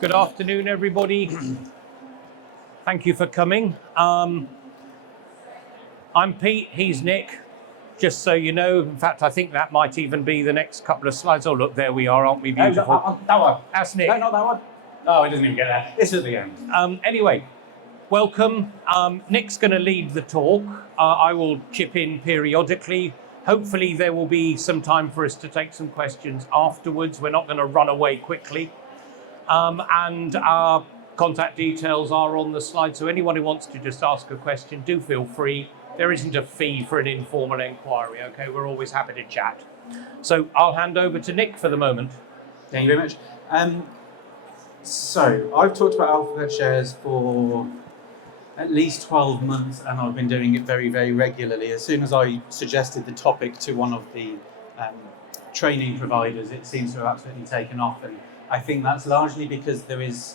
Good afternoon, everybody. Thank you for coming. I'm Pete, he's Nick, just so you know. In fact, I think that might even be the next couple of slides. Oh, look, there we are, aren't we beautiful? That one. That's Nick. No, not that one. No, it doesn't even get there. It's at the end. Anyway, welcome. Nick's going to lead the talk. I will chip in periodically. Hopefully there will be some time for us to take some questions afterwards. We're not going to run away quickly. And our contact details are on the slide, so anyone who wants to just ask a question, do feel free. There isn't a fee for an informal inquiry, okay? We're always happy to chat. So I'll hand over to Nick for the moment. Thank you very much. So I've talked about Alphabet shares for at least 12 months, and I've been doing it very, very regularly. As soon as I suggested the topic to one of the training providers, it seems to have absolutely taken off. And I think that's largely because there is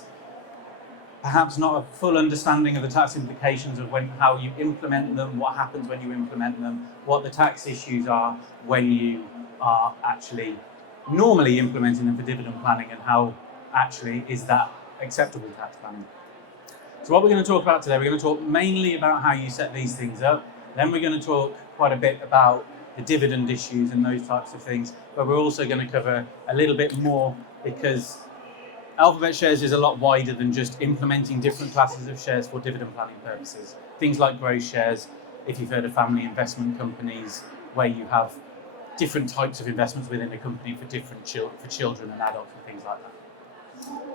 perhaps not a full understanding of the tax implications of how you implement them, what happens when you implement them, what the tax issues are when you are actually normally implementing them for dividend planning, and how actually is that acceptable tax planning. So what we're going to talk about today, we're going to talk mainly about how you set these things up. Then we're going to talk quite a bit about the dividend issues and those types of things, but we're also going to cover a little bit more, because Alphabet shares is a lot wider than just implementing different classes of shares for dividend planning purposes. Things like growth shares, if you've heard of family investment companies, where you have different types of investments within a company for different for children and adults and things like that.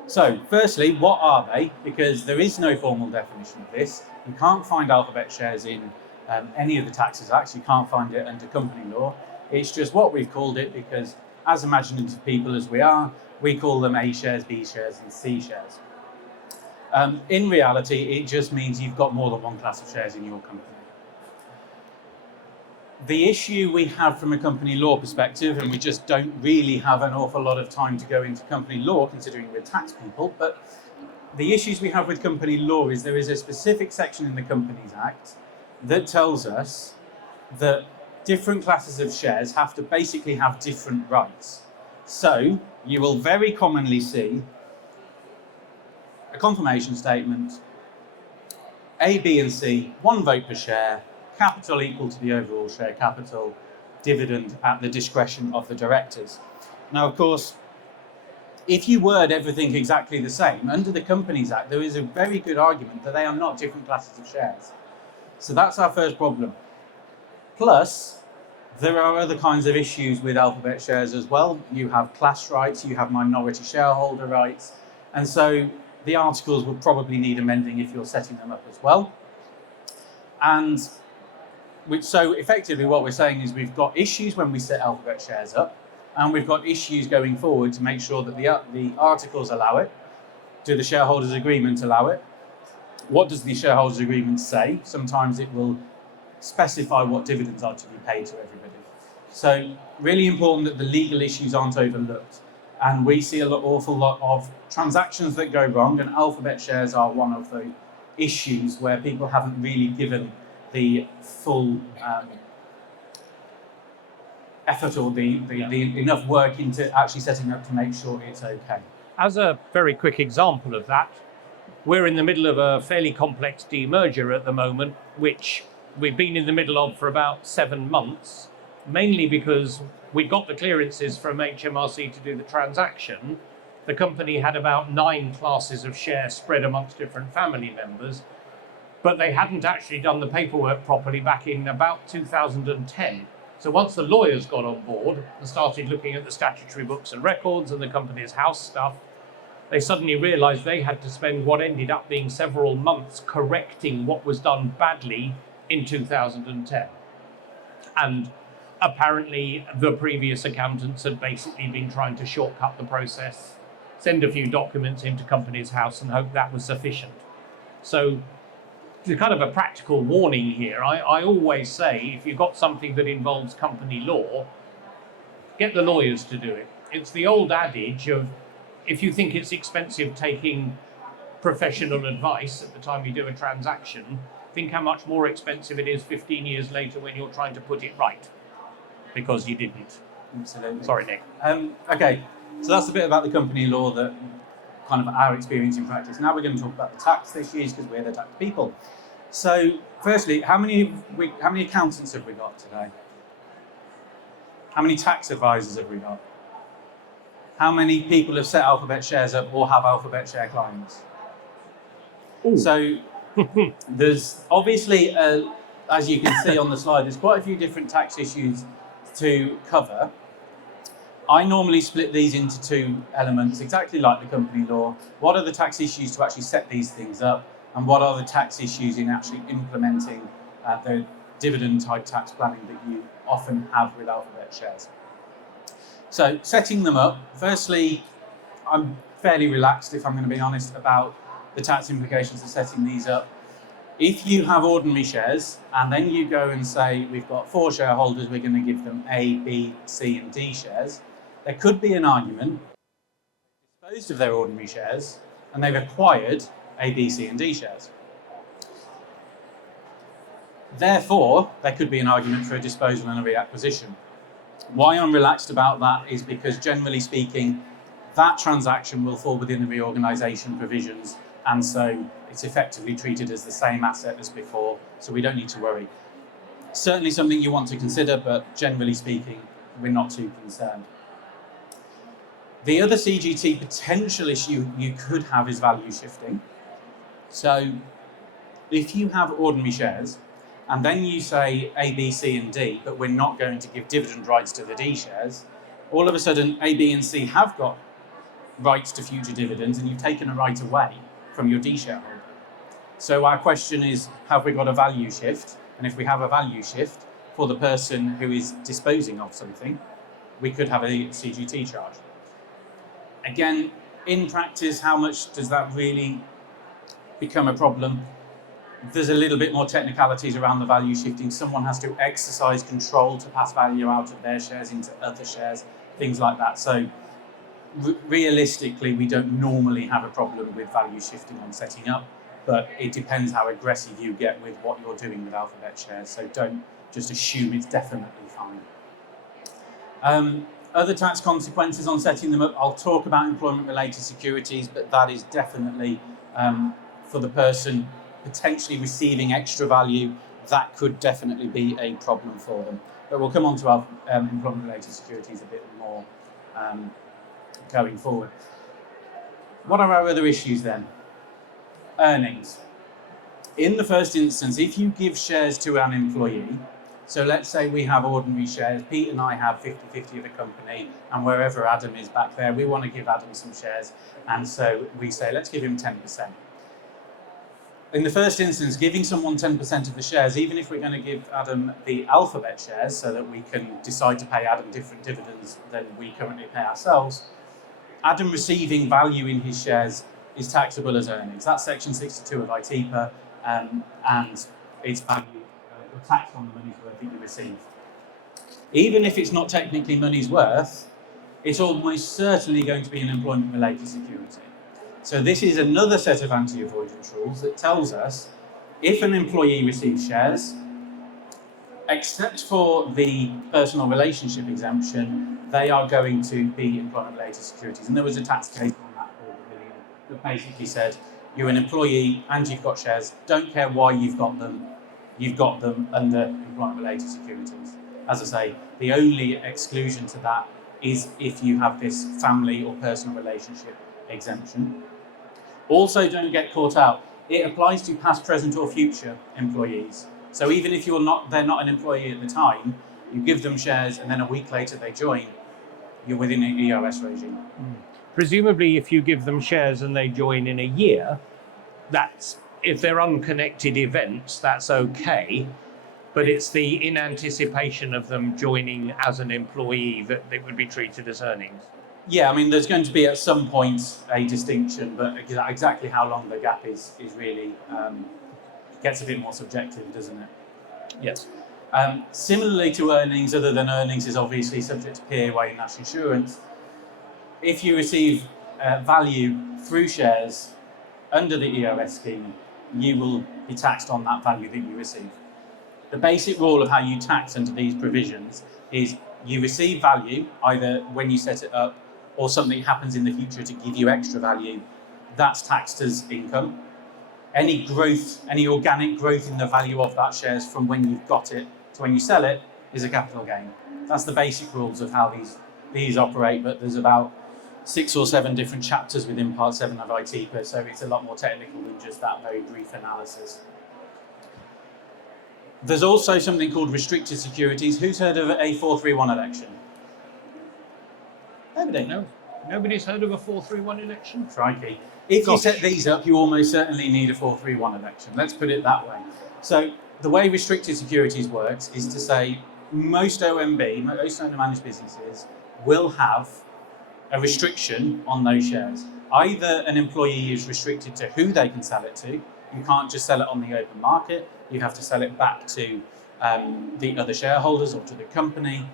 So, firstly, what are they? Because there is no formal definition of this. You can't find Alphabet shares in any of the taxes acts. You can't find it under company law. It's just what we've called it because, as imaginative people as we are, we call them A shares, B shares, and C shares. In reality, it just means you've got more than one class of shares in your company. The issue we have from a company law perspective, and we just don't really have an awful lot of time to go into company law considering we're tax people, but the issues we have with company law is there is a specific section in the Companies Act that tells us that different classes of shares have to basically have different rights. So you will very commonly see a confirmation statement, A, B, and C, 1 vote per share, capital equal to the overall share capital, dividend at the discretion of the directors. Now, of course, if you word everything exactly the same, under the Companies Act, there is a very good argument that they are not different classes of shares. So that's our first problem. Plus, there are other kinds of issues with Alphabet shares as well. You have class rights, you have minority shareholder rights, and so the articles will probably need amending if you're setting them up as well. And so effectively what we're saying is we've got issues when we set Alphabet shares up, and we've got issues going forward to make sure that the articles allow it. Do the shareholders' agreement allow it? What does the shareholders' agreement say? Sometimes it will specify what dividends are to be paid to everybody. So really important that the legal issues aren't overlooked. And we see an awful lot of transactions that go wrong, and Alphabet shares are one of the issues where people haven't really given the full effort or the enough work into actually setting up to make sure it's okay. As a very quick example of that, we're in the middle of a fairly complex demerger at the moment, which we've been in the middle of for about 7 months, mainly because we got the clearances from HMRC to do the transaction. The company had about 9 classes of shares spread amongst different family members, but they hadn't actually done the paperwork properly back in about 2010. So once the lawyers got on board and started looking at the statutory books and records and the company's house stuff, they suddenly realized they had to spend what ended up being several months correcting what was done badly in 2010. And apparently the previous accountants had basically been trying to shortcut the process, send a few documents into Companies House and hope that was sufficient. So the kind of a practical warning here, I always say, if you've got something that involves company law, get the lawyers to do it. It's the old adage of, if you think it's expensive taking professional advice at the time you do a transaction, think how much more expensive it is 15 years later when you're trying to put it right, because you didn't. Absolutely. Sorry, Nick. Okay, so that's a bit about the company law that kind of our experience in practice. Now we're going to talk about the tax issues because we're the tax people. So, firstly, how many accountants have we got today? How many tax advisors have we got? How many people have set Alphabet shares up or have Alphabet share clients? Ooh. So, there's obviously, as you can see on the slide, there's quite a few different tax issues to cover. I normally split these into two elements, exactly like the company law. What are the tax issues to actually set these things up? And what are the tax issues in actually implementing the dividend type tax planning that you often have with Alphabet shares? So setting them up, firstly, I'm fairly relaxed, if I'm going to be honest, about the tax implications of setting these up. If you have ordinary shares and then you go and say, we've got 4 shareholders, we're going to give them A, B, C and D shares, there could be an argument they've disposed of their ordinary shares and they've acquired A, B, C and D shares. Therefore, there could be an argument for a disposal and a reacquisition. Why I'm relaxed about that is because, generally speaking, that transaction will fall within the reorganisation provisions, and so it's effectively treated as the same asset as before, so we don't need to worry. Certainly something you want to consider, but generally speaking, we're not too concerned. The other CGT potential issue you could have is value shifting. So if you have ordinary shares and then you say A, B, C and D, but we're not going to give dividend rights to the D shares, all of a sudden A, B and C have got rights to future dividends and you've taken a right away from your D shareholder. So our question is, have we got a value shift? And if we have a value shift for the person who is disposing of something, we could have a CGT charge. Again, in practice, how much does that really become a problem? There's a little bit more technicalities around the value shifting. Someone has to exercise control to pass value out of their shares into other shares, things like that. So realistically, we don't normally have a problem with value shifting on setting up, but it depends how aggressive you get with what you're doing with Alphabet shares. So don't just assume it's definitely fine. Other tax consequences on setting them up, I'll talk about employment-related securities, but that is definitely for the person potentially receiving extra value, that could definitely be a problem for them. But we'll come on to our employment-related securities a bit more going forward. What are our other issues then? Earnings. In the first instance, if you give shares to an employee, so let's say we have ordinary shares, Pete and I have 50-50 of the company, and wherever Adam is back there, we want to give Adam some shares, and so we say, let's give him 10%. In the first instance, giving someone 10% of the shares, even if we're going to give Adam the Alphabet shares so that we can decide to pay Adam different dividends than we currently pay ourselves, Adam receiving value in his shares is taxable as earnings. That's section 62 of ITPA, and it's value, tax on the money's worth that you receive. Even if it's not technically money's worth, it's almost certainly going to be an employment-related security. So this is another set of anti-avoidance rules that tells us if an employee receives shares, except for the personal relationship exemption, they are going to be employment-related securities. And there was a tax case on that that basically said, you're an employee and you've got shares, don't care why you've got them under employment-related securities. As I say, the only exclusion to that is if you have this family or personal relationship exemption. Also, don't get caught out. It applies to past, present or future employees. So even if they're not an employee at the time, you give them shares and then a week later they join, you're within an EOS regime. Presumably, if you give them shares and they join in a year, that's, if they're unconnected events, that's okay. But it's the in anticipation of them joining as an employee that they would be treated as earnings. Yeah, I mean, there's going to be at some point a distinction, but exactly how long the gap is really gets a bit more subjective, doesn't it? Yes. Similarly to earnings, other than earnings is obviously subject to PAYE and national insurance. If you receive value through shares under the EOS scheme, you will be taxed on that value that you receive. The basic rule of how you tax under these provisions is you receive value either when you set it up or something happens in the future to give you extra value, that's taxed as income. Any growth, any organic growth in the value of that shares from when you've got it to when you sell it is a capital gain. That's the basic rules of how these operate, but there's about 6 or 7 different chapters within Part 7 of ITPA, so it's a lot more technical than just that very brief analysis. There's also something called restricted securities. Who's heard of a 431 election? Nobody. No, nobody's heard of a 431 election. Crikey. If you set these up, you almost certainly need a 431 election. Let's put it that way. So the way restricted securities works is to say most OMB, most owner managed businesses, will have a restriction on those shares. Either an employee is restricted to who they can sell it to. You can't just sell it on the open market. You have to sell it back to the other shareholders or to the company.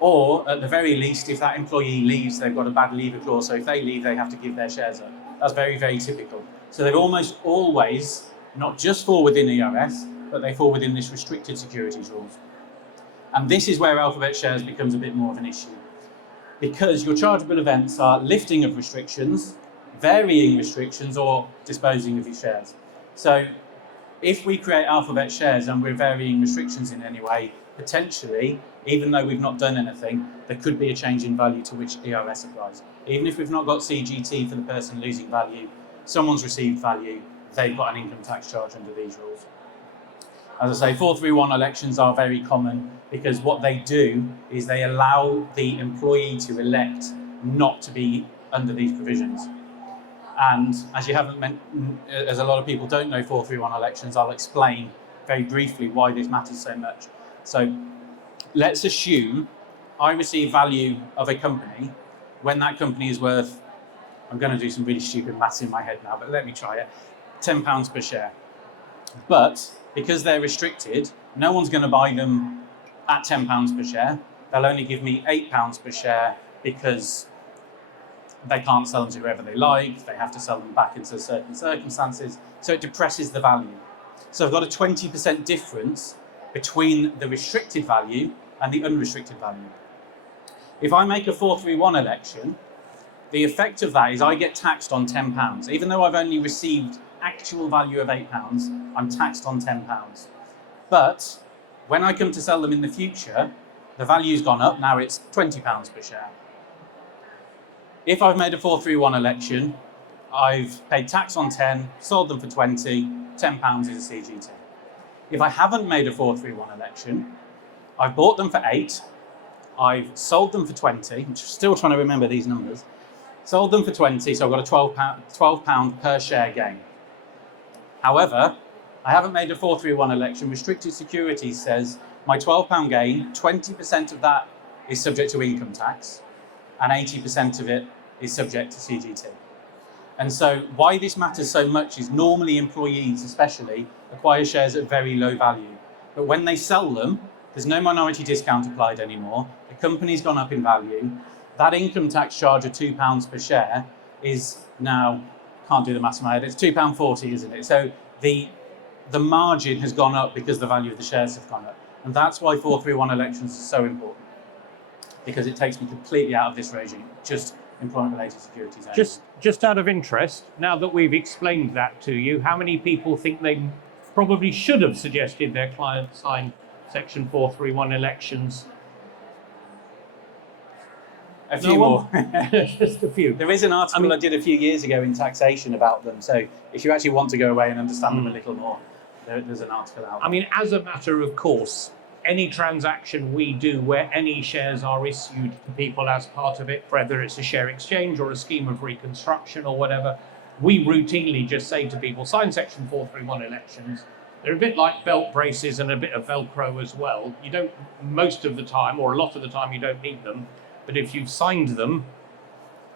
Or at the very least, if that employee leaves, they've got a bad leaver clause. So if they leave, they have to give their shares up. That's very, very typical. So they've almost always not just fall within ERS, but they fall within this restricted securities rules. And this is where Alphabet shares becomes a bit more of an issue. Because your chargeable events are lifting of restrictions, varying restrictions, or disposing of your shares. So if we create Alphabet shares and we're varying restrictions in any way, potentially, even though we've not done anything, there could be a change in value to which ERS applies. Even if we've not got CGT for the person losing value, someone's received value, they've got an income tax charge under these rules. As I say, 431 elections are very common because what they do is they allow the employee to elect not to be under these provisions. And as as a lot of people don't know 431 elections, I'll explain very briefly why this matters so much. So let's assume I receive value of a company when that company is worth, I'm going to do some really stupid maths in my head now, but let me try it, £10 per share. But because they're restricted, no one's going to buy them at £10 per share. They'll only give me £8 per share because they can't sell them to whoever they like. They have to sell them back into certain circumstances. So it depresses the value. So I've got a 20% difference between the restricted value and the unrestricted value. If I make a 431 election, the effect of that is I get taxed on £10. Even though I've only received actual value of £8, I'm taxed on £10. But when I come to sell them in the future, the value's gone up, now it's £20 per share. If I've made a 431 election, I've paid tax on 10, sold them for 20, £10 is a CGT. If I haven't made a 431 election, I've bought them for 8, I've sold them for 20, I'm still trying to remember these numbers, sold them for 20, so I've got a £12 per share gain. However, I haven't made a 431 election. Restricted securities says my £12 gain, 20% of that is subject to income tax and 80% of it is subject to CGT. And so why this matters so much is normally employees especially acquire shares at very low value. But when they sell them, there's no minority discount applied anymore. The company's gone up in value. That income tax charge of £2 per share is now, can't do the maths in my head, it's £2.40, isn't it? So the margin has gone up because the value of the shares have gone up. And that's why 431 elections are so important, because it takes me completely out of this regime, just employment-related securities only. Just out of interest, now that we've explained that to you, how many people think they probably should have suggested their client sign Section 431 elections? A few more. Just a few. There is an article I did a few years ago in taxation about them. So if you actually want to go away and understand them a little more, there's an article out. I mean, as a matter of course, any transaction we do where any shares are issued to people as part of it, whether it's a share exchange or a scheme of reconstruction or whatever, we routinely just say to people, sign Section 431 elections. They're a bit like belt braces and a bit of Velcro as well. You don't, most of the time, or a lot of the time, you don't need them. But if you've signed them,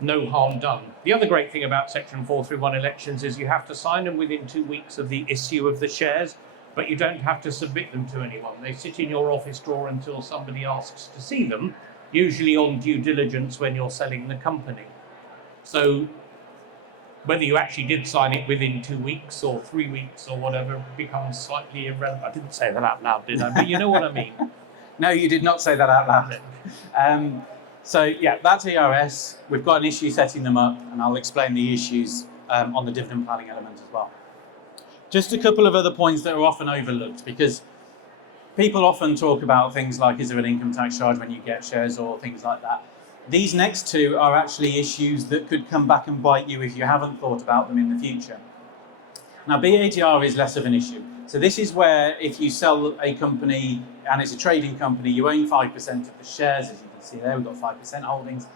no harm done. The other great thing about Section 431 elections is you have to sign them within 2 weeks of the issue of the shares, but you don't have to submit them to anyone. They sit in your office drawer until somebody asks to see them, usually on due diligence when you're selling the company. So whether you actually did sign it within 2 weeks or 3 weeks or whatever becomes slightly irrelevant. I didn't say that out loud, did I? But you know what I mean. No, you did not say that out loud. So yeah, that's ERS. We've got an issue setting them up, and I'll explain the issues on the dividend planning element as well. Just a couple of other points that are often overlooked, because people often talk about things like, is there an income tax charge when you get shares or things like that. These next two are actually issues that could come back and bite you if you haven't thought about them in the future. Now, BADR is less of an issue. So this is where if you sell a company and it's a trading company, you own 5% of the shares, as you can see there, we've got 5% holdings.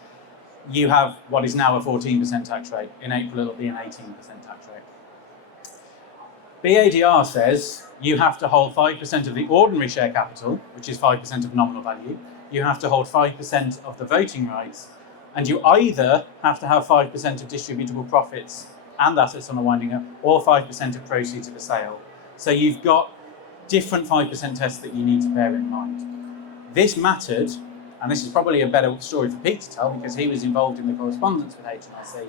You have what is now a 14% tax rate. In April, it'll be an 18% tax rate. BADR says you have to hold 5% of the ordinary share capital, which is 5% of nominal value. You have to hold 5% of the voting rights, and you either have to have 5% of distributable profits and assets on a winding up, or 5% of proceeds of a sale. So you've got different 5% tests that you need to bear in mind. This mattered, and this is probably a better story for Pete to tell because he was involved in the correspondence with HMRC,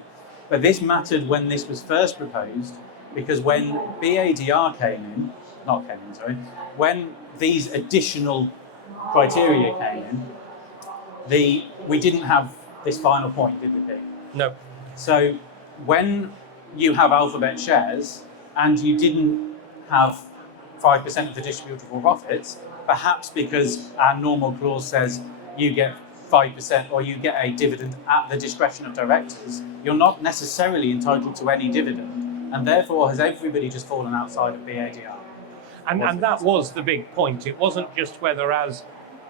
but this mattered when this was first proposed, because when BADR when these additional criteria came in, we didn't have this final point, did we, Pete? No. So when you have Alphabet shares and you didn't have 5% of the distributable profits, perhaps because our normal clause says you get 5% or you get a dividend at the discretion of directors, you're not necessarily entitled to any dividend, and therefore has everybody just fallen outside of BADR. And that was the big point. It wasn't just whether, as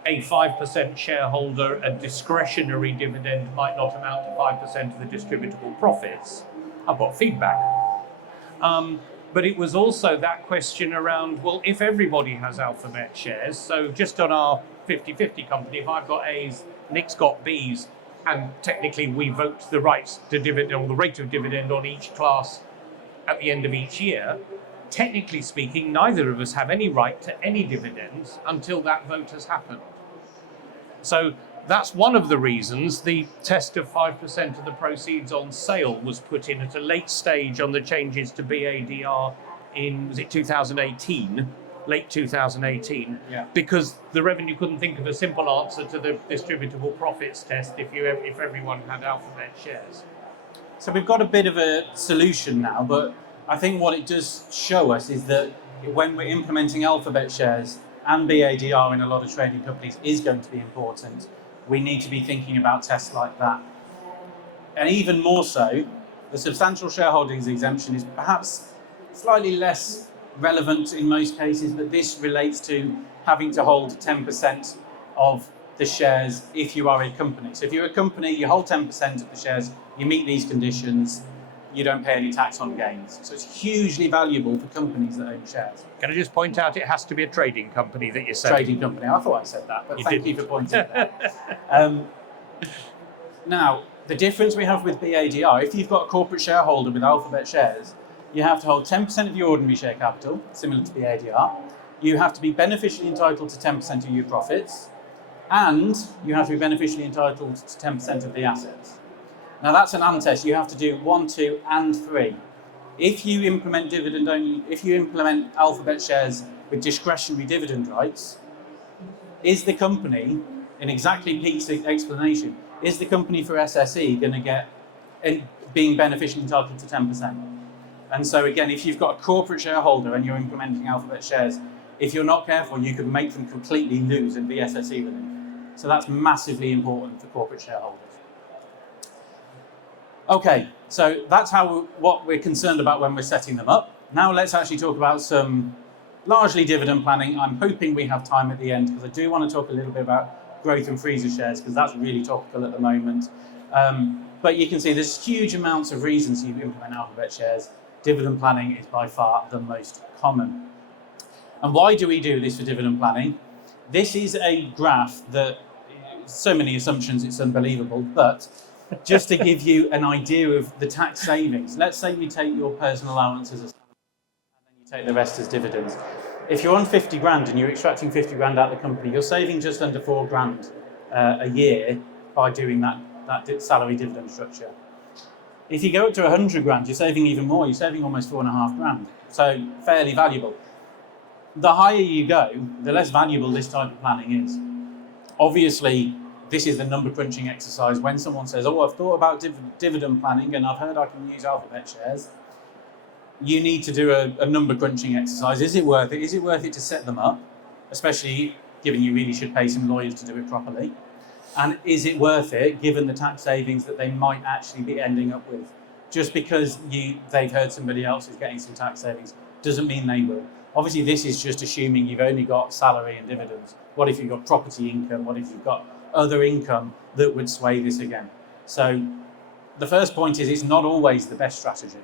a 5% shareholder, a discretionary dividend might not amount to 5% of the distributable profits. I've got feedback. But it was also that question around, well, if everybody has Alphabet shares, so just on our 50-50 company, if I've got A's, Nick's got B's, and technically we vote the rights to dividend or the rate of dividend on each class at the end of each year, technically speaking, neither of us have any right to any dividends until that vote has happened. So that's one of the reasons the test of 5% of the proceeds on sale was put in at a late stage on the changes to BADR in, was it 2018? Late 2018, yeah. Because the revenue couldn't think of a simple answer to the distributable profits test if everyone had Alphabet shares. So we've got a bit of a solution now, but I think what it does show us is that when we're implementing Alphabet shares, and BADR in a lot of trading companies is going to be important, we need to be thinking about tests like that. And even more so, the substantial shareholdings exemption is perhaps slightly less relevant in most cases, but this relates to having to hold 10% of the shares if you are a company. So if you're a company, you hold 10% of the shares, you meet these conditions, you don't pay any tax on gains. So it's hugely valuable for companies that own shares. Can I just point out it has to be a trading company that you're selling? Trading company. I thought I said that, but thank you for pointing that. Now, the difference we have with BADR, if you've got a corporate shareholder with Alphabet shares, you have to hold 10% of your ordinary share capital, similar to BADR. You have to be beneficially entitled to 10% of your profits, and you have to be beneficially entitled to 10% of the assets. Now that's an and test. You have to do 1, 2, and 3. If you implement dividend only, if you implement Alphabet shares with discretionary dividend rights, is the company, in exactly Pete's explanation, is the company for SSE going to get being beneficially entitled to 10%? And so again, if you've got a corporate shareholder and you're implementing Alphabet shares, if you're not careful, you could make them completely lose and be SSE with them. So that's massively important for corporate shareholders. Okay, so that's what we're concerned about when we're setting them up. Now let's actually talk about some largely dividend planning. I'm hoping we have time at the end because I do want to talk a little bit about growth and freezer shares because that's really topical at the moment. But you can see there's huge amounts of reasons you implement Alphabet shares. Dividend planning is by far the most common. And why do we do this for dividend planning? This is a graph that, so many assumptions, it's unbelievable, but just to give you an idea of the tax savings. Let's say we take your personal allowance as a salary and then you take the rest as dividends. If you're on 50 grand and you're extracting 50 grand out of the company, you're saving just under 4 grand a year by doing that salary dividend structure. If you go up to 100 grand, you're saving even more. You're saving almost 4.5 grand. So fairly valuable. The higher you go, the less valuable this type of planning is. Obviously, this is the number crunching exercise. When someone says, oh, I've thought about dividend planning and I've heard I can use Alphabet shares, you need to do a number crunching exercise. Is it worth it? Is it worth it to set them up, especially given you really should pay some lawyers to do it properly? And is it worth it given the tax savings that they might actually be ending up with? Just because they've heard somebody else is getting some tax savings doesn't mean they will. Obviously, this is just assuming you've only got salary and dividends. What if you've got property income? What if you've got other income that would sway this again? So the first point is it's not always the best strategy.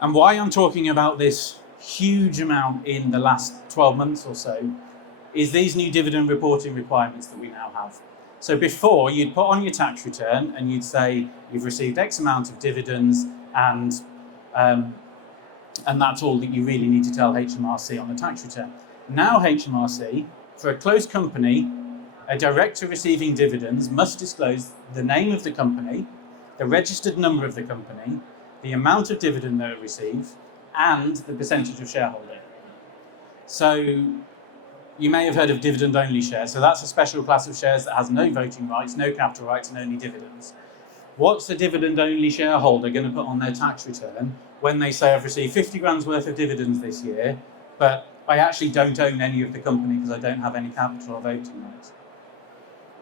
And why I'm talking about this huge amount in the last 12 months or so is these new dividend reporting requirements that we now have. So before, you'd put on your tax return and you'd say you've received X amount of dividends and that's all that you really need to tell HMRC on the tax return. Now HMRC, for a closed company, a director receiving dividends must disclose the name of the company, the registered number of the company, the amount of dividend they receive, and the percentage of shareholding. So you may have heard of dividend-only shares. So that's a special class of shares that has no voting rights, no capital rights, and only dividends. What's a dividend-only shareholder going to put on their tax return when they say, I've received 50 grand's worth of dividends this year, but I actually don't own any of the company because I don't have any capital or voting rights?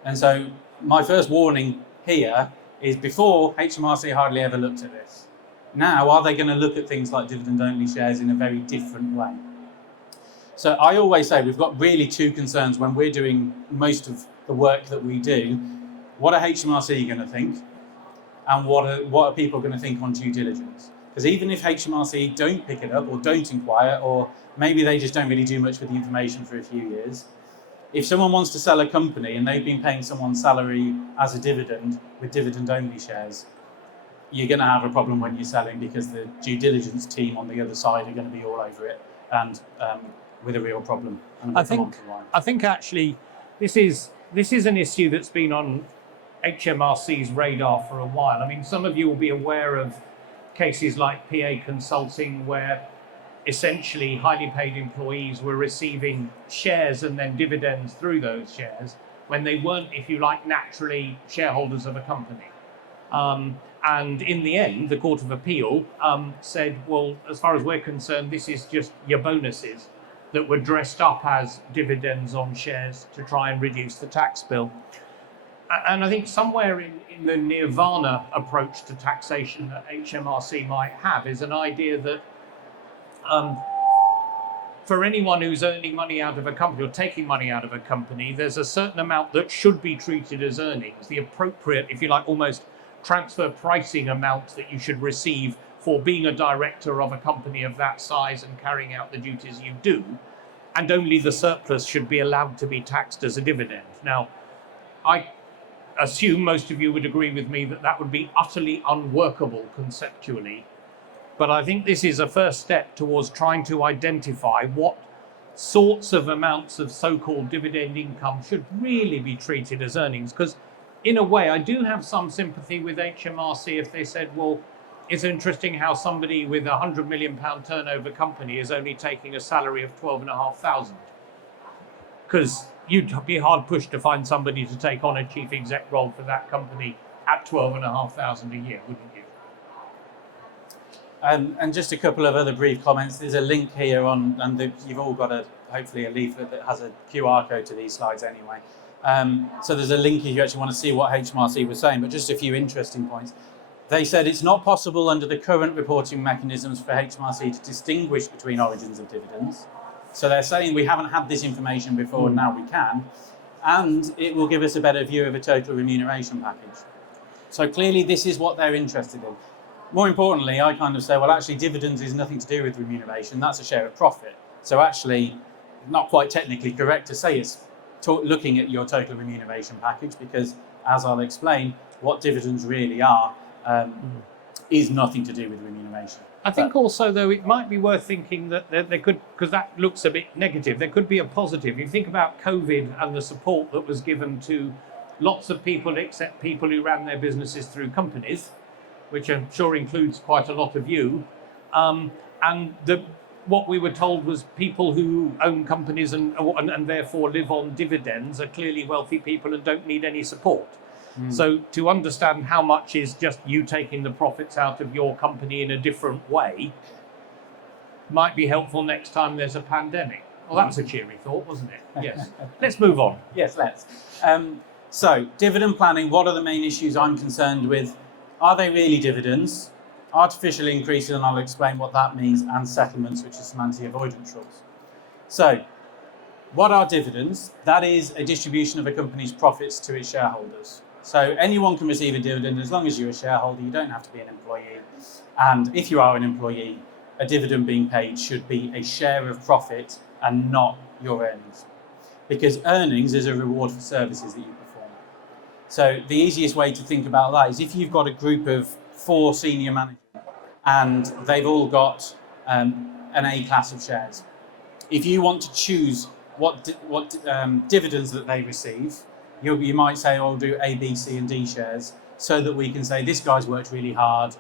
And so my first warning here is before, HMRC hardly ever looked at this. Now, are they going to look at things like dividend-only shares in a very different way? So I always say we've got really two concerns when we're doing most of the work that we do. What are HMRC going to think? And what are people going to think on due diligence? Because even if HMRC don't pick it up or don't inquire, or maybe they just don't really do much with the information for a few years, if someone wants to sell a company and they've been paying someone's salary as a dividend with dividend-only shares, you're going to have a problem when you're selling because the due diligence team on the other side are going to be all over it and with a real problem. I think actually this is an issue that's been on HMRC's radar for a while. I mean, some of you will be aware of cases like PA Consulting where essentially highly paid employees were receiving shares and then dividends through those shares when they weren't, if you like, naturally shareholders of a company. And in the end, the Court of Appeal said, well, as far as we're concerned, this is just your bonuses that were dressed up as dividends on shares to try and reduce the tax bill. And I think somewhere in the nirvana approach to taxation that HMRC might have is an idea that for anyone who's earning money out of a company or taking money out of a company, there's a certain amount that should be treated as earnings, the appropriate, if you like, almost transfer pricing amount that you should receive for being a director of a company of that size and carrying out the duties you do, and only the surplus should be allowed to be taxed as a dividend. Now, I assume most of you would agree with me that that would be utterly unworkable conceptually, but I think this is a first step towards trying to identify what sorts of amounts of so-called dividend income should really be treated as earnings, because in a way I do have some sympathy with HMRC if they said, well, it's interesting how somebody with £100 million turnover company is only taking a salary of 12,500. Because you'd be hard pushed to find somebody to take on a chief exec role for that company at 12,500 a year, wouldn't you? And just a couple of other brief comments. There's a link here you've all got hopefully a leaflet that has a QR code to these slides anyway. So there's a link if you actually want to see what HMRC was saying, but just a few interesting points. They said it's not possible under the current reporting mechanisms for HMRC to distinguish between origins of dividends. So they're saying we haven't had this information before, and now we can, and it will give us a better view of a total remuneration package. So clearly this is what they're interested in. More importantly, I kind of say, well, actually dividends is nothing to do with remuneration, that's a share of profit. So actually, not quite technically correct to say it's looking at your total remuneration package, because as I'll explain, what dividends really are is nothing to do with remuneration. I think also, though, it might be worth thinking that there could, because that looks a bit negative, there could be a positive. You think about COVID and the support that was given to lots of people, except people who ran their businesses through companies, which I'm sure includes quite a lot of you, and what we were told was people who own companies and therefore live on dividends are clearly wealthy people and don't need any support. So to understand how much is just you taking the profits out of your company in a different way might be helpful next time there's a pandemic. Well, that was a cheery thought, wasn't it? Yes. Let's move on. Yes, let's. So, dividend planning, what are the main issues I'm concerned with? Are they really dividends? Artificial increases, and I'll explain what that means, and settlements, which are some anti-avoidance rules. So, what are dividends? That is a distribution of a company's profits to its shareholders. So anyone can receive a dividend as long as you're a shareholder, you don't have to be an employee. And if you are an employee, a dividend being paid should be a share of profit and not your earnings. Because earnings is a reward for services that you perform. So the easiest way to think about that is if you've got a group of 4 senior managers and they've all got an A class of shares. If you want to choose what dividends that they receive, you might say, I'll do A, B, C, and D shares so that we can say this guy's worked really hard,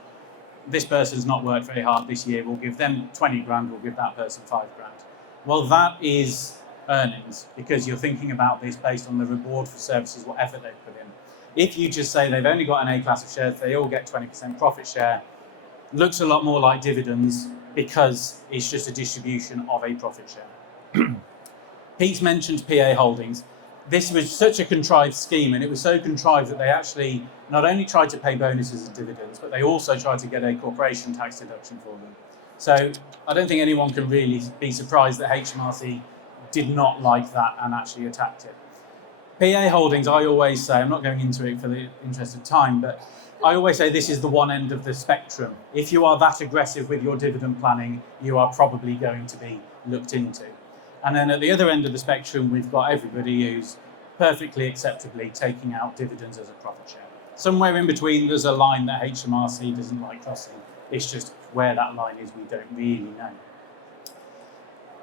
this person's not worked very hard this year, we'll give them 20 grand, we'll give that person 5 grand. Well, that is earnings because you're thinking about this based on the reward for services, what effort they've put in. If you just say they've only got an A class of shares, they all get 20% profit share, looks a lot more like dividends because it's just a distribution of a profit share. Pete's mentioned PA holdings. This was such a contrived scheme, and it was so contrived that they actually not only tried to pay bonuses and dividends, but they also tried to get a corporation tax deduction for them. So I don't think anyone can really be surprised that HMRC did not like that and actually attacked it. PA holdings, I always say, I'm not going into it for the interest of time, but I always say this is the one end of the spectrum. If you are that aggressive with your dividend planning, you are probably going to be looked into. And then at the other end of the spectrum, we've got everybody who's perfectly acceptably taking out dividends as a profit share. Somewhere in between, there's a line that HMRC doesn't like crossing. It's just where that line is, we don't really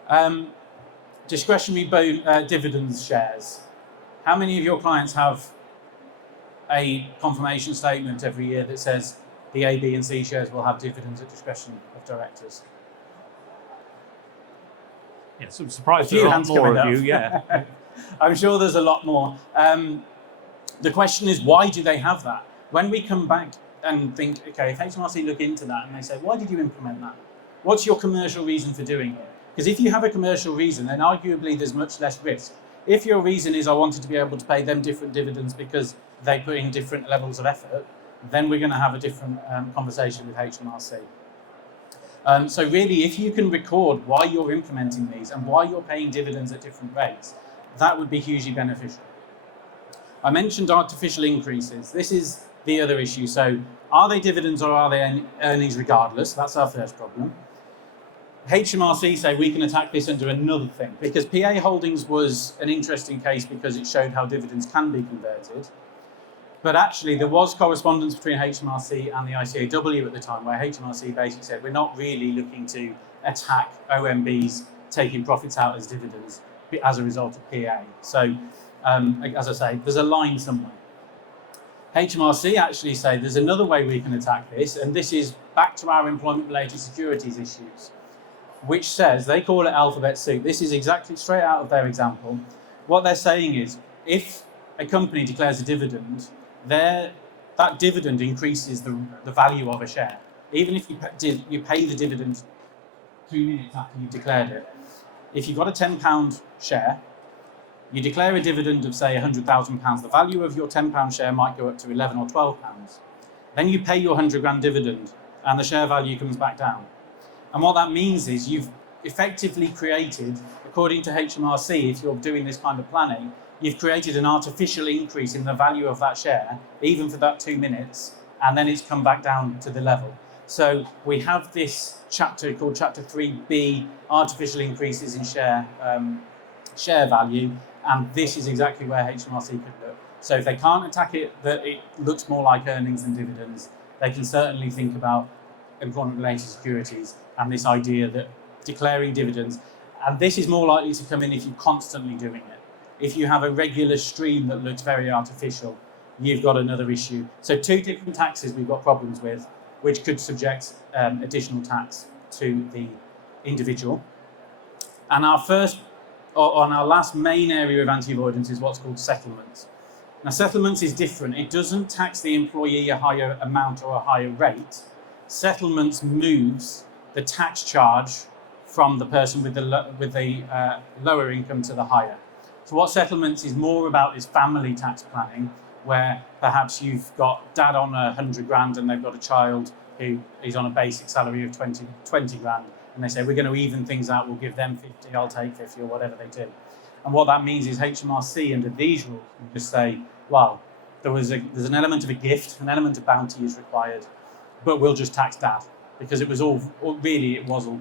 know. Discretionary dividends shares. How many of your clients have a confirmation statement every year that says the A, B, and C shares will have dividends at discretion of directors? Yes, I'm surprised there aren't more of you, yeah. I'm sure there's a lot more. The question is, why do they have that? When we come back and think, okay, if HMRC look into that and they say, why did you implement that? What's your commercial reason for doing it? Because if you have a commercial reason, then arguably there's much less risk. If your reason is I wanted to be able to pay them different dividends because they put in different levels of effort, then we're going to have a different conversation with HMRC. So really, if you can record why you're implementing these and why you're paying dividends at different rates, that would be hugely beneficial. I mentioned artificial increases. This is the other issue. So are they dividends or are they earnings regardless? That's our first problem. HMRC say we can attack this under another thing because PA Holdings was an interesting case because it showed how dividends can be converted. But actually, there was correspondence between HMRC and the ICAW at the time where HMRC basically said we're not really looking to attack OMBs taking profits out as dividends as a result of PA. So, as I say, there's a line somewhere. HMRC actually say there's another way we can attack this, and this is back to our employment-related securities issues, which says, they call it alphabet soup. This is exactly straight out of their example. What they're saying is, if a company declares a dividend, that dividend increases the value of a share. Even if you pay the dividend 2 minutes after you declared it. If you've got a £10 share, you declare a dividend of, say, £100,000, the value of your £10 share might go up to £11 or £12. Then you pay your 100 grand dividend, and the share value comes back down. And what that means is you've effectively created, according to HMRC, if you're doing this kind of planning, you've created an artificial increase in the value of that share, even for that 2 minutes, and then it's come back down to the level. So we have this chapter called Chapter 3B, artificial increases in share value, and this is exactly where HMRC could look. So if they can't attack it, that it looks more like earnings than dividends, they can certainly think about employment-related securities and this idea that declaring dividends, and this is more likely to come in if you're constantly doing it. If you have a regular stream that looks very artificial, you've got another issue. So 2 different taxes we've got problems with, which could subject additional tax to the individual. And our last main area of anti-avoidance is what's called settlements. Now, settlements is different. It doesn't tax the employee a higher amount or a higher rate. Settlements moves the tax charge from the person with the lower income to the higher. So what settlements is more about is family tax planning, where perhaps you've got dad on 100 grand and they've got a child who is on a basic salary of 20 grand, and they say, we're going to even things out, we'll give them 50, I'll take 50, or whatever they do. And what that means is HMRC under these rules can just say, well, there's an element of a gift, an element of bounty is required, but we'll just tax dad, because it was all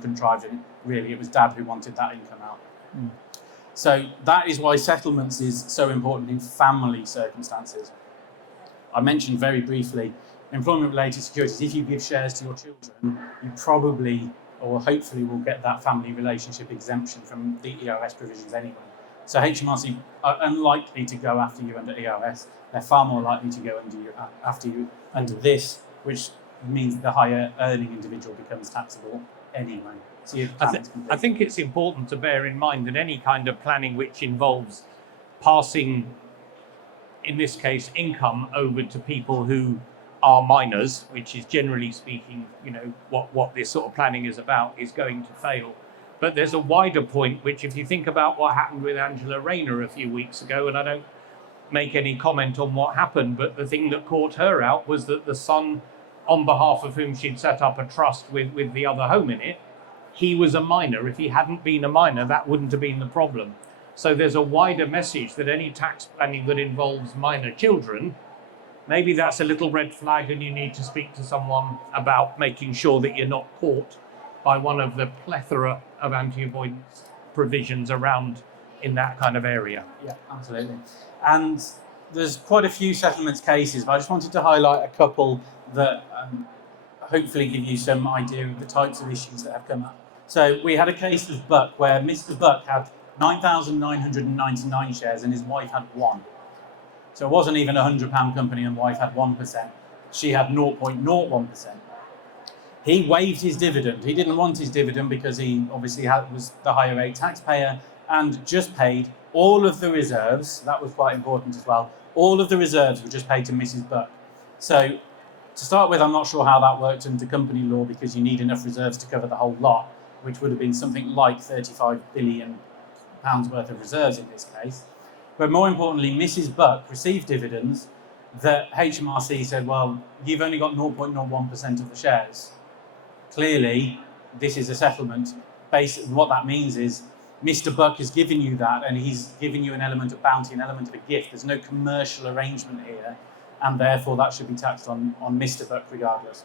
contrived, and really it was dad who wanted that income out. So that is why settlements is so important in family circumstances. I mentioned very briefly employment-related securities. If you give shares to your children, you probably or hopefully will get that family relationship exemption from the EOS provisions anyway. So HMRC are unlikely to go after you under EOS. They're far more likely to go after you under this, which means the higher earning individual becomes taxable anyway. So I think it's important to bear in mind that any kind of planning which involves passing, in this case, income over to people who are minors, which is generally speaking, what this sort of planning is about, is going to fail. But there's a wider point, which if you think about what happened with Angela Rayner a few weeks ago, and I don't make any comment on what happened, but the thing that caught her out was that the son, on behalf of whom she'd set up a trust with the other home in it, he was a minor. If he hadn't been a minor, that wouldn't have been the problem. So there's a wider message that any tax planning that involves minor children, maybe that's a little red flag and you need to speak to someone about making sure that you're not caught by one of the plethora of anti-avoidance provisions around in that kind of area. Yeah, absolutely. And there's quite a few settlements cases, but I just wanted to highlight a couple that hopefully give you some idea of the types of issues that have come up. So we had a case of Buck where Mr. Buck had 9,999 shares and his wife had one. So it wasn't even a £100 company and wife had 1%. She had 0.01%. He waived his dividend. He didn't want his dividend because he obviously was the higher rate taxpayer and just paid all of the reserves. That was quite important as well. All of the reserves were just paid to Mrs. Buck. So to start with, I'm not sure how that worked under company law because you need enough reserves to cover the whole lot, which would have been something like £35 billion worth of reserves in this case. But more importantly, Mrs. Buck received dividends that HMRC said, well, you've only got 0.01% of the shares. Clearly, this is a settlement. Basically, what that means is Mr. Buck has given you that and he's given you an element of bounty, an element of a gift. There's no commercial arrangement here, and therefore that should be taxed on Mr. Buck regardless.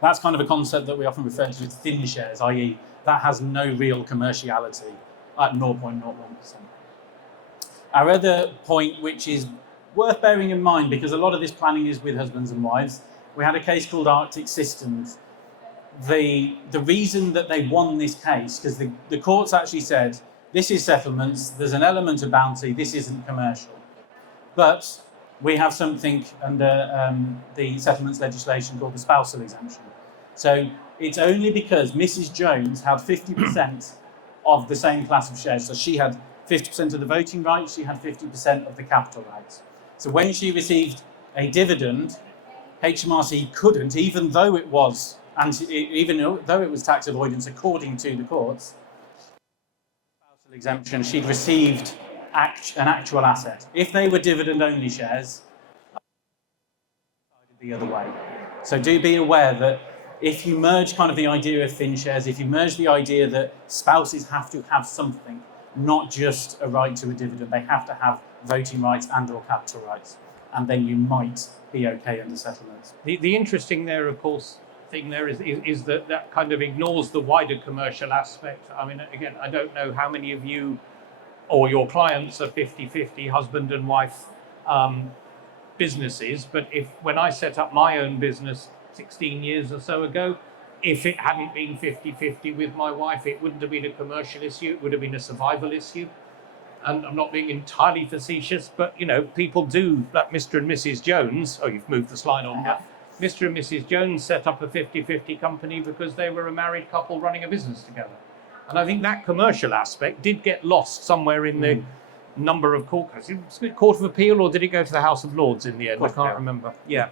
That's kind of a concept that we often refer to as thin shares, i.e. that has no real commerciality at 0.01%. Our other point, which is worth bearing in mind, because a lot of this planning is with husbands and wives, we had a case called Arctic Systems. The reason that they won this case, because the courts actually said, this is settlements, there's an element of bounty, this isn't commercial. But we have something under the settlements legislation called the spousal exemption. So it's only because Mrs. Jones had 50% of the same class of shares. So she had 50% of the voting rights, she had 50% of the capital rights. So when she received a dividend, HMRC couldn't, even though it was tax avoidance according to the courts, spousal exemption, she'd received an actual asset. If they were dividend-only shares, the other way. So do be aware that if you merge kind of the idea of thin shares, if you merge the idea that spouses have to have something, not just a right to a dividend, they have to have voting rights and or capital rights, and then you might be okay under settlements. The interesting there, of course, thing there is that kind of ignores the wider commercial aspect. I mean, again, I don't know how many of you or your clients are 50-50 husband and wife businesses, but when I set up my own business 16 years or so ago, if it hadn't been 50-50 with my wife, it wouldn't have been a commercial issue, it would have been a survival issue. And I'm not being entirely facetious, but people do, like Mr. and Mrs. Jones, you've moved the slide on, but Mr. and Mrs. Jones set up a 50-50 company because they were a married couple running a business together. And I think that commercial aspect did get lost somewhere in the number of court cases. Was it Court of Appeal, or did it go to the House of Lords in the end? I can't remember. Yeah.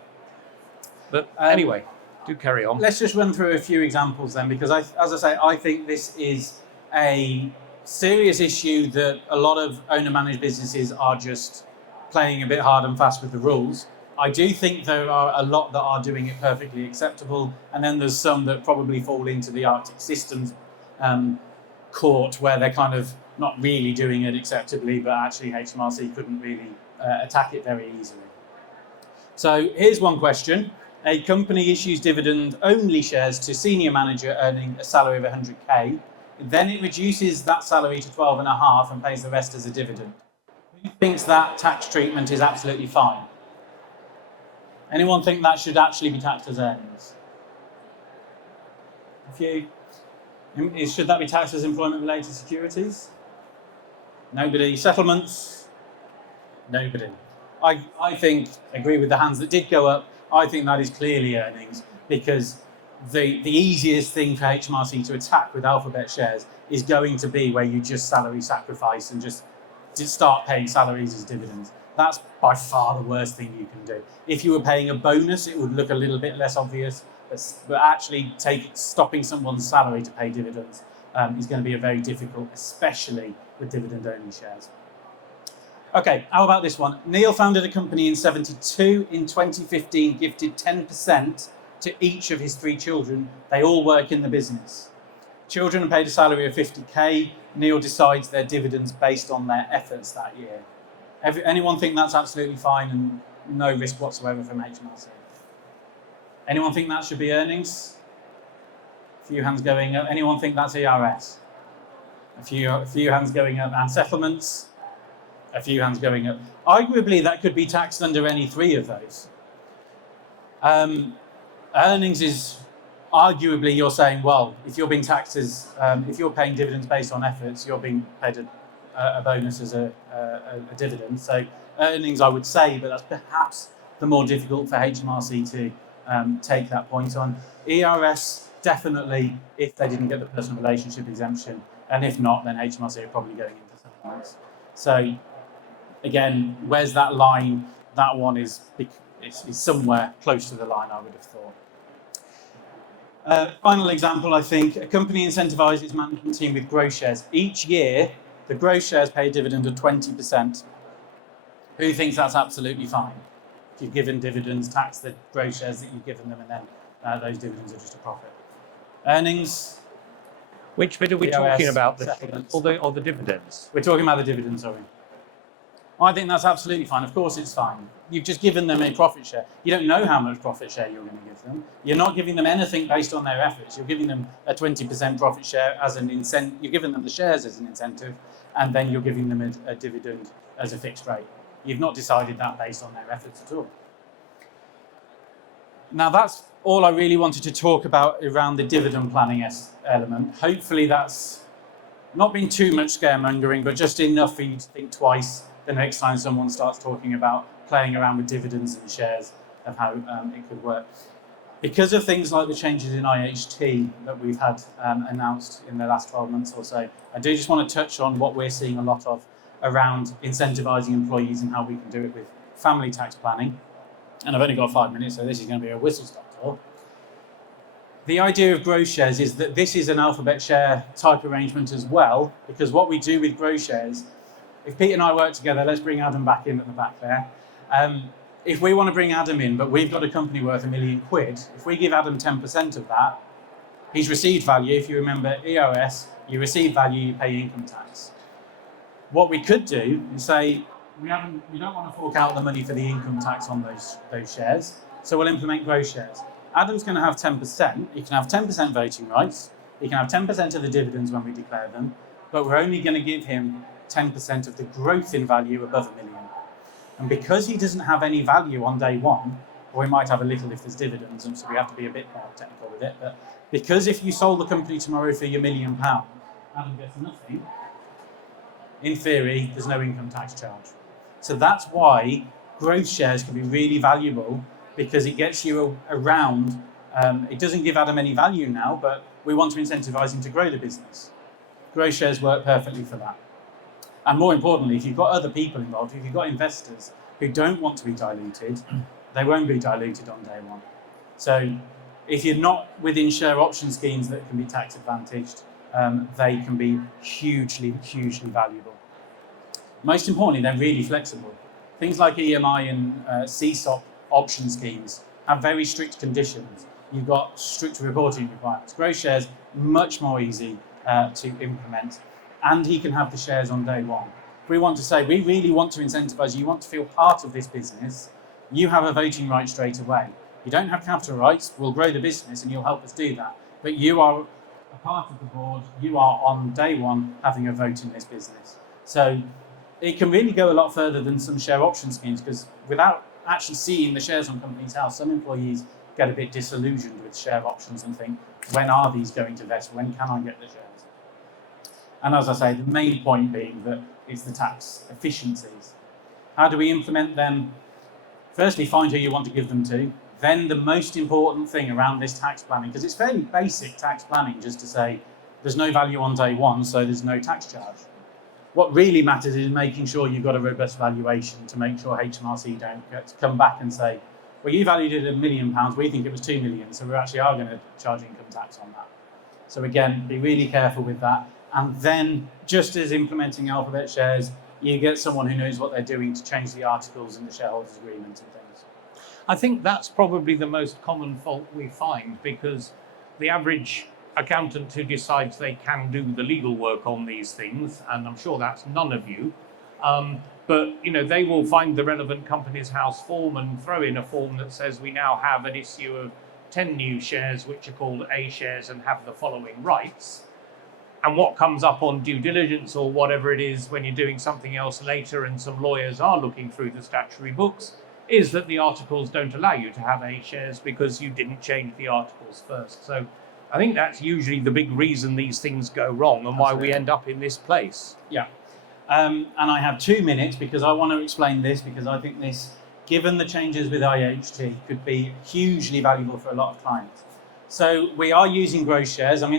But anyway, do carry on. Let's just run through a few examples then, because as I say, I think this is a serious issue that a lot of owner-managed businesses are just playing a bit hard and fast with the rules. I do think there are a lot that are doing it perfectly acceptable, and then there's some that probably fall into the Arctic Systems court, where they're kind of not really doing it acceptably, but actually HMRC couldn't really attack it very easily. So here's one question. A company issues dividend-only shares to senior manager earning a salary of 100k. Then it reduces that salary to 12.5 and pays the rest as a dividend. Who thinks that tax treatment is absolutely fine? Anyone think that should actually be taxed as earnings? A few. Should that be taxed as employment-related securities? Nobody. Settlements? Nobody. I think, agree with the hands that did go up, I think that is clearly earnings, because the easiest thing for HMRC to attack with Alphabet shares is going to be where you just salary sacrifice and just start paying salaries as dividends. That's by far the worst thing you can do. If you were paying a bonus, it would look a little bit less obvious, but actually stopping someone's salary to pay dividends is going to be very difficult, especially with dividend-only shares. Okay, how about this one? Neil founded a company in 72. In 2015, gifted 10% to each of his 3 children. They all work in the business. Children are paid a salary of 50k. Neil decides their dividends based on their efforts that year. Anyone think that's absolutely fine and no risk whatsoever from HMRC? Anyone think that should be earnings? A few hands going up. Anyone think that's ERS? A few hands going up. And settlements? A few hands going up. Arguably, that could be taxed under any 3 of those. Earnings is arguably, you're saying, well, if you're being taxed as, if you're paying dividends based on efforts, you're being paid a bonus as a dividend. So earnings, I would say, but that's perhaps the more difficult for HMRC to take that point on. ERS, definitely, if they didn't get the personal relationship exemption, and if not, then HMRC are probably going into settlements. So again, where's that line? That one is somewhere close to the line, I would have thought. Final example, I think, a company incentivizes its management team with growth shares. Each year, the growth shares pay a dividend of 20%. Who thinks that's absolutely fine? If you've given dividends, tax the growth shares that you've given them, and then those dividends are just a profit. Earnings. Which bit are we talking about? Or the dividends? We're talking about the dividends, sorry. I think that's absolutely fine. Of course it's fine. You've just given them a profit share. You don't know how much profit share you're going to give them. You're not giving them anything based on their efforts. You're giving them a 20% profit share as an incentive. You're giving them the shares as an incentive, and then you're giving them a dividend as a fixed rate. You've not decided that based on their efforts at all. Now that's all I really wanted to talk about around the dividend planning element. Hopefully that's not been too much scaremongering, but just enough for you to think twice the next time someone starts talking about playing around with dividends and shares, of how it could work. Because of things like the changes in IHT that we've had announced in the last 12 months or so, I do just want to touch on what we're seeing a lot of around incentivising employees and how we can do it with family tax planning. And I've only got 5 minutes, so this is going to be a whistle-stop tour. The idea of growth shares is that this is an Alphabet share type arrangement as well, because what we do with growth shares, if Pete and I work together, let's bring Adam back in at the back there. If we want to bring Adam in, but we've got a company worth £1 million, if we give Adam 10% of that, he's received value. If you remember ERS, you receive value, you pay income tax. What we could do is say, we don't want to fork out the money for the income tax on those shares, so we'll implement growth shares. Adam's going to have 10%. He can have 10% voting rights. He can have 10% of the dividends when we declare them, but we're only going to give him 10% of the growth in value above £1 million. And because he doesn't have any value on day one, or he might have a little if there's dividends, and so we have to be a bit more technical with it, but because if you sold the company tomorrow for your £1 million, Adam gets nothing, in theory, there's no income tax charge. So that's why growth shares can be really valuable, because it gets you around, it doesn't give Adam any value now, but we want to incentivize him to grow the business. growth shares work perfectly for that. And more importantly, if you've got other people involved, if you've got investors who don't want to be diluted, they won't be diluted on day one. So if you're not within share option schemes that can be tax advantaged, they can be hugely, hugely valuable. Most importantly, they're really flexible. Things like EMI and CSOP option schemes have very strict conditions. You've got strict reporting requirements. Growth shares, much more easy to implement. And he can have the shares on day one. If we want to say, we really want to incentivize you want to feel part of this business, you have a voting right straight away. You don't have capital rights, we'll grow the business and you'll help us do that. But you are a part of the board, you are on day one having a vote in this business. So it can really go a lot further than some share option schemes, because without actually seeing the shares on Companies House, some employees get a bit disillusioned with share options and think, when are these going to vest? When can I get the shares? And as I say, the main point being that it's the tax efficiencies. How do we implement them? Firstly, find who you want to give them to. Then the most important thing around this tax planning, because it's fairly basic tax planning, just to say there's no value on day one, so there's no tax charge. What really matters is making sure you've got a robust valuation to make sure HMRC don't get to come back and say, well, you valued it at £1 million, we think it was 2 million, so we actually are going to charge income tax on that. So again, be really careful with that. And then, just as implementing Alphabet shares, you get someone who knows what they're doing to change the articles in the shareholders agreement and things. I think that's probably the most common fault we find, because the average accountant who decides they can do the legal work on these things, and I'm sure that's none of you, but they will find the relevant Companies House form and throw in a form that says we now have an issue of 10 new shares which are called A shares and have the following rights. And what comes up on due diligence or whatever it is when you're doing something else later and some lawyers are looking through the statutory books is that the articles don't allow you to have A shares because you didn't change the articles first. So I think that's usually the big reason these things go wrong and why we end up in this place. Yeah. And I have 2 minutes because I want to explain this, because I think this, given the changes with IHT, could be hugely valuable for a lot of clients. So we are using growth shares. I'm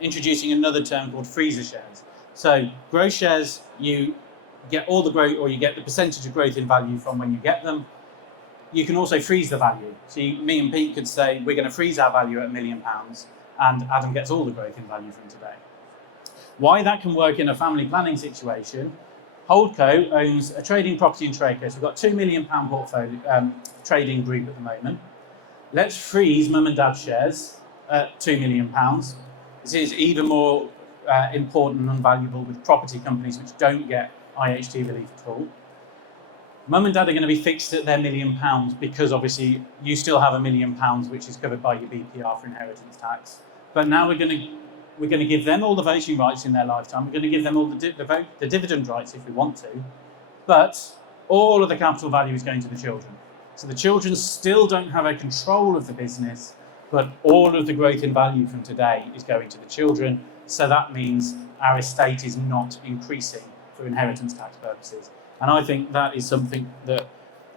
introducing another term called freezer shares. So growth shares, you get all the growth, or you get the percentage of growth in value from when you get them. You can also freeze the value. So me and Pete could say, we're going to freeze our value at £1 million, and Adam gets all the growth in value from today. Why that can work in a family planning situation, Holdco owns a trading property in trade case. We've got £2 million portfolio trading group at the moment. Let's freeze mum and dad's shares at £2 million. This is even more important and valuable with property companies which don't get IHT relief at all. Mum and dad are going to be fixed at their £1 million because obviously you still have £1 million which is covered by your BPR for inheritance tax. But now we're going to give them all the voting rights in their lifetime. We're going to give them all the dividend rights if we want to. But all of the capital value is going to the children. So the children still don't have a control of the business, but all of the growth in value from today is going to the children. So that means our estate is not increasing for inheritance tax purposes. And I think that is something that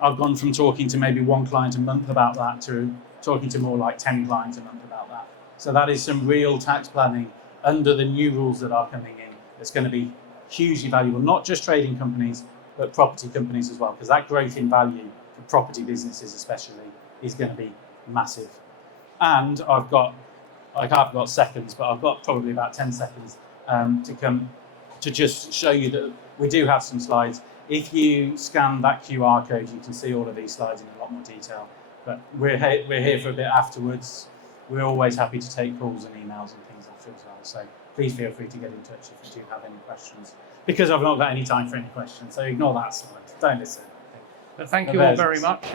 I've gone from talking to maybe one client a month about that to talking to more like 10 clients a month about that. So that is some real tax planning under the new rules that are coming in that's going to be hugely valuable, not just trading companies, but property companies as well, because that growth in value for property businesses especially is going to be massive. And I've got seconds, but I've got probably about 10 seconds to come to just show you that we do have some slides. If you scan that QR code, you can see all of these slides in a lot more detail. But we're here for a bit afterwards. We're always happy to take calls and emails and things after as well. So please feel free to get in touch if you do have any questions. Because I've not got any time for any questions, so ignore that slide. Don't listen. But thank you all very much.